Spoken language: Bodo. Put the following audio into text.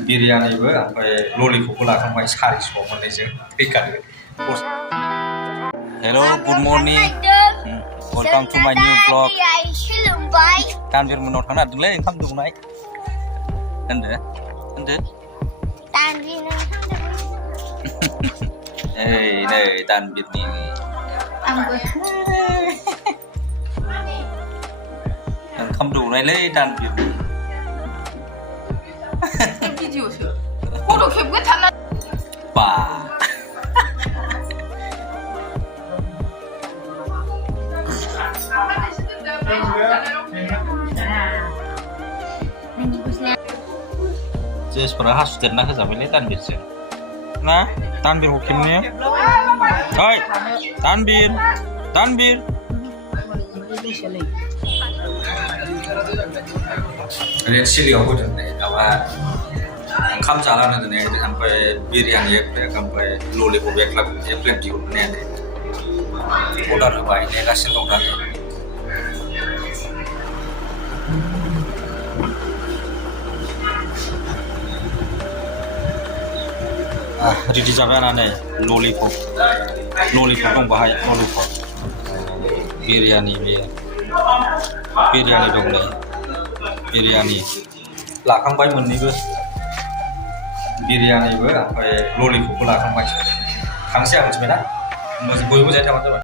बिरियानिबो ओमफ्राय ललिपपबो लाखांबाय 400 मोननैजों फैखादो। हेल' गुड मर्निं वेलकाम टु माय निउ ब्लग। तानबिर मोननाव थांनो नागिरदोंलै ओंखाम दौनाय होनदो नै तानबिरनि ओंखाम दौनायलै तानबिरनि भिडिअसो फट' खेबबाय थाला बा जेसफोरा हासुदेरना होजाबायलै तानबिरजों ना तानबिरखौ खेबनो ओइ तानबिर रेड चिलियाव होदों माबा ओंखाम जालानो दिनै ओमफ्राय बिरियानि एक प्लेट ओमफ्राय ललिपप एक प्लेट दिहुननायानो अर्डार होबाय नेगासिनो दं दानो। रेडि जाबाय आंना नै ललिपप दं बाहाय ललिपप बिरियानि बे बिरियानि दं नै बिरियानि लाखांबाय मोननैबो बिरियानिबो ओमफ्राय ललिपपबो लाखांबाय। थांसै आं मिथिबायना बयबो जाय थाबानो जाबाय।